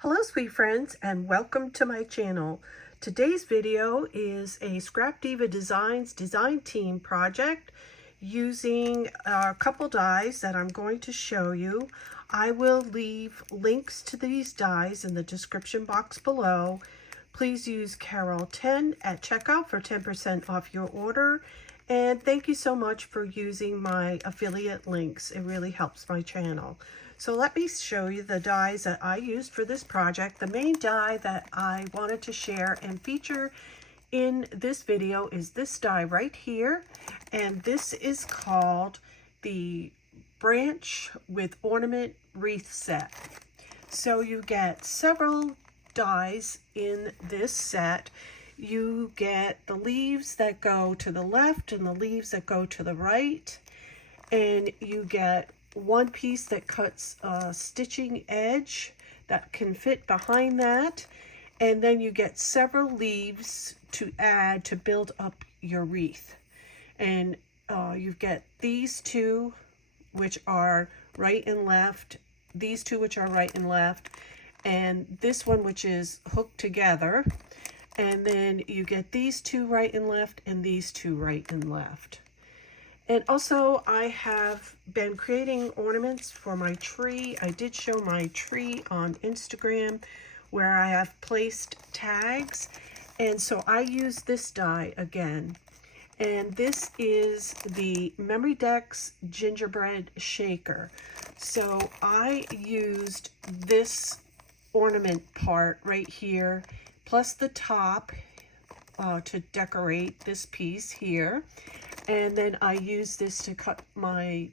Hello sweet friends and welcome to my channel. Today's video is a Scrapdiva Designs design team project using a couple dies that I'm going to show you. I will leave links to these dies in the description box below. Please use Carol10 at checkout for 10% off your order. And thank you so much for using my affiliate links. It really helps my channel. So let me show you the dies that I used for this project. The main die that I wanted to share and feature in this video is this die right here. And this is called the Branch with Ornament Wreath set. So you get several dies in this set. You get the leaves that go to the left and the leaves that go to the right. And you get one piece that cuts a stitching edge that can fit behind that. And then you get several leaves to add to build up your wreath. And you get these two, which are right and left, these two which are right and left, and this one which is hooked together. And then you get these two right and left and these two right and left. And also I have been creating ornaments for my tree. I did show my tree on Instagram where I have placed tags. And so I use this die again. And this is the Memorydex Gingerbread Shaker. So I used this ornament part right here, plus the top to decorate this piece here. And then I use this to cut my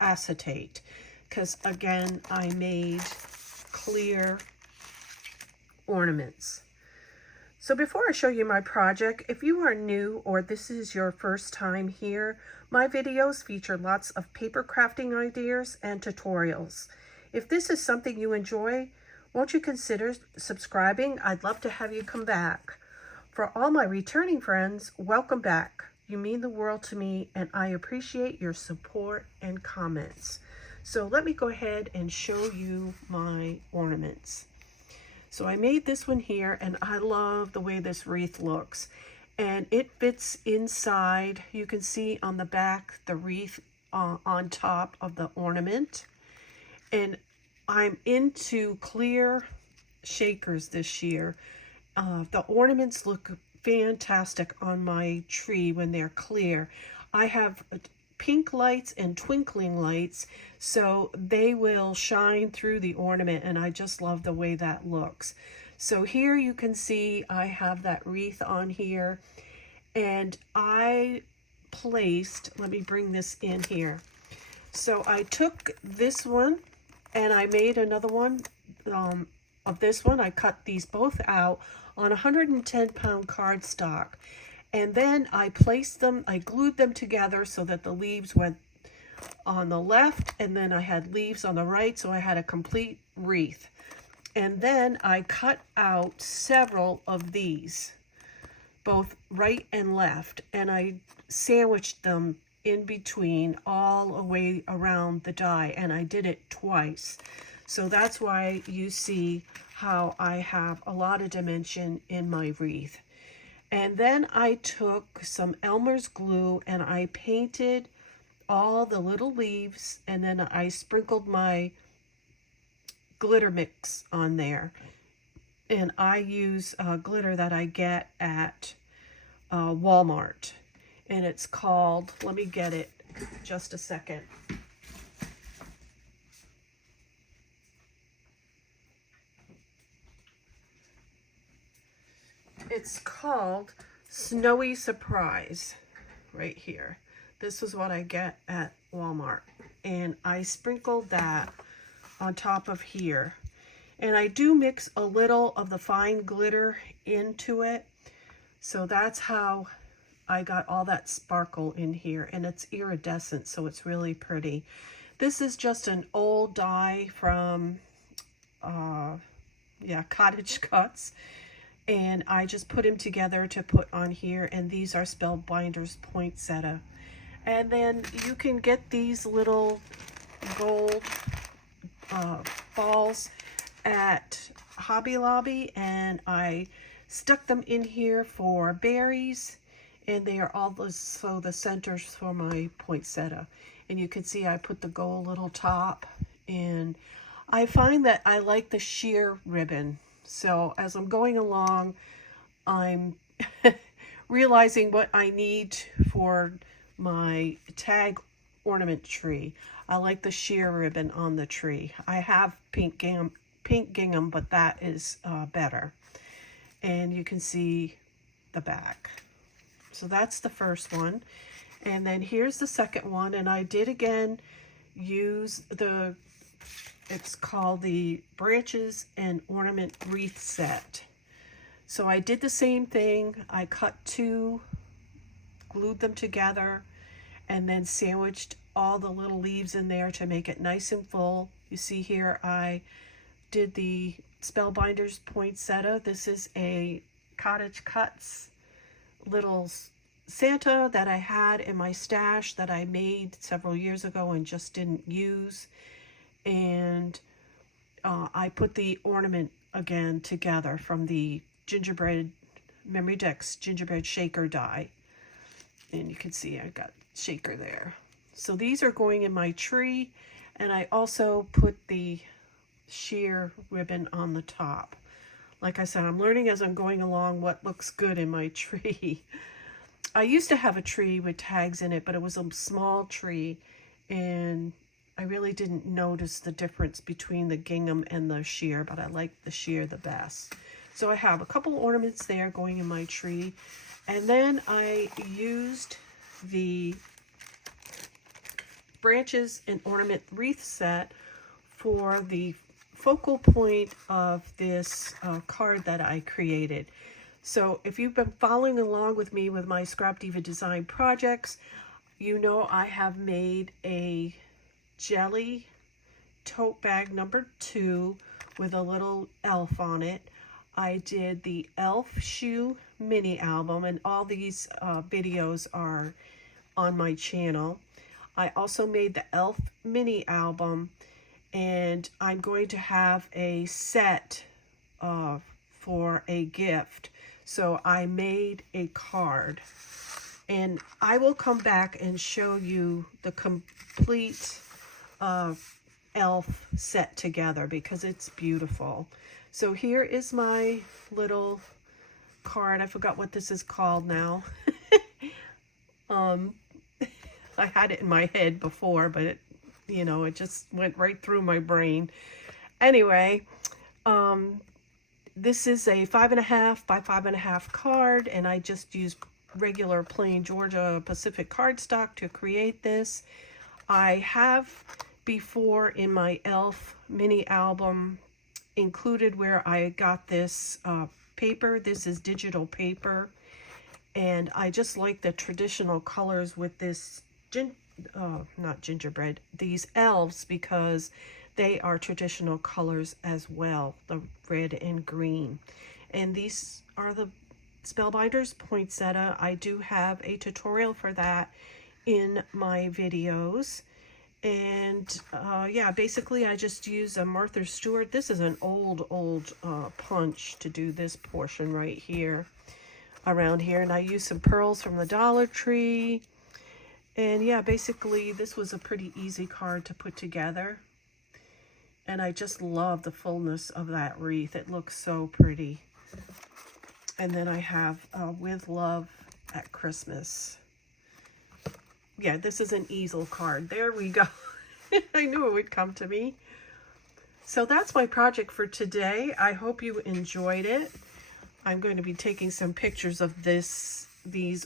acetate, because again, I made clear ornaments. So before I show you my project, if you are new or this is your first time here, my videos feature lots of paper crafting ideas and tutorials. If this is something you enjoy, won't you consider subscribing? I'd love to have you come back. For all my returning friends, welcome back. You mean the world to me, and I appreciate your support and comments. So let me go ahead and show you my ornaments. So I made this one here, and I love the way this wreath looks. And it fits inside. You can see on the back the wreath on top of the ornament. And I'm into clear shakers this year. The ornaments look fantastic on my tree when they're clear. I have pink lights and twinkling lights, so they will shine through the ornament, and I just love the way that looks. So here you can see I have that wreath on here, and I placed, let me bring this in here. So I took this one and I made another one of this one. I cut these both out on 110-pound cardstock, and then I placed them, I glued them together so that the leaves went on the left, and then I had leaves on the right, so I had a complete wreath. And then I cut out several of these, both right and left, and I sandwiched them in between all the way around the die, and I did it twice. So that's why you see how I have a lot of dimension in my wreath. And then I took some Elmer's glue and I painted all the little leaves, and then I sprinkled my glitter mix on there. And I use glitter that I get at Walmart. And it's called, let me get it just a second. It's called Snowy Surprise right here. This is what I get at Walmart. And I sprinkled that on top of here. And I do mix a little of the fine glitter into it. So that's how I got all that sparkle in here. And it's iridescent, so it's really pretty. This is just an old die from, Cottage Cuts. And I just put them together to put on here, and these are Spellbinder's poinsettia. And then you can get these little gold balls at Hobby Lobby, and I stuck them in here for berries, and they are also the centers for my poinsettia. And you can see I put the gold little top, and I find that I like the sheer ribbon. So as I'm going along, I'm realizing what I need for my tag ornament tree. I like the sheer ribbon on the tree. I have pink gingham, but that is better. And you can see the back. So that's the first one. And then here's the second one. And I did again use it's called the Branches and Ornament Wreath set. So I did the same thing. I cut two, glued them together, and then sandwiched all the little leaves in there to make it nice and full. You see here I did the Spellbinders poinsettia. This is a Cottage Cuts little Santa that I had in my stash that I made several years ago and just didn't use. And I put the ornament again together from the Gingerbread Memorydex Gingerbread shaker die. And you can see I got shaker there. So these are going in my tree, and I also put the sheer ribbon on the top. Like I said, I'm learning as I'm going along what looks good in my tree. I used to have a tree with tags in it, but it was a small tree, and I really didn't notice the difference between the gingham and the sheer, but I like the sheer the best. So I have a couple ornaments there going in my tree, and then I used the Branches and Ornament Wreath set for the focal point of this card that I created. So if you've been following along with me with my Scrapdiva design projects, you know I have made a jelly tote bag number 2 with a little elf on it. I did the elf shoe mini album, and all these videos are on my channel. I also made the elf mini album, and I'm going to have a set for a gift. So I made a card, and I will come back and show you the complete elf set together because it's beautiful. So here is my little card. I forgot what this is called now. I had it in my head before, but it, you know, it just went right through my brain. Anyway, this is a 5.5 by 5.5 card, and I just used regular plain Georgia Pacific cardstock to create this. I have before in my elf mini album included where I got this paper. This is digital paper, and I just like the traditional colors with this not gingerbread, these elves, because they are traditional colors as well, the red and green. And these are the Spellbinders poinsettia. I do have a tutorial for that in my videos. And yeah, basically I just use a Martha Stewart. This is an old punch to do this portion right here, around here. And I use some pearls from the Dollar Tree. And yeah, basically this was a pretty easy card to put together. And I just love the fullness of that wreath. It looks so pretty. And then I have With Love at Christmas. Yeah, this is an easel card. There we go. I knew it would come to me. So that's my project for today. I hope you enjoyed it. I'm going to be taking some pictures of these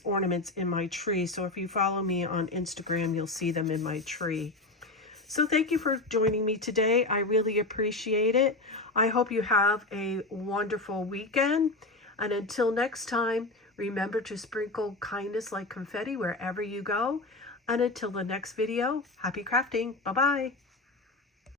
ornaments in my tree. So if you follow me on Instagram, you'll see them in my tree. So thank you for joining me today. I really appreciate it. I hope you have a wonderful weekend. And until next time, remember to sprinkle kindness like confetti wherever you go. And until the next video, happy crafting. Bye-bye.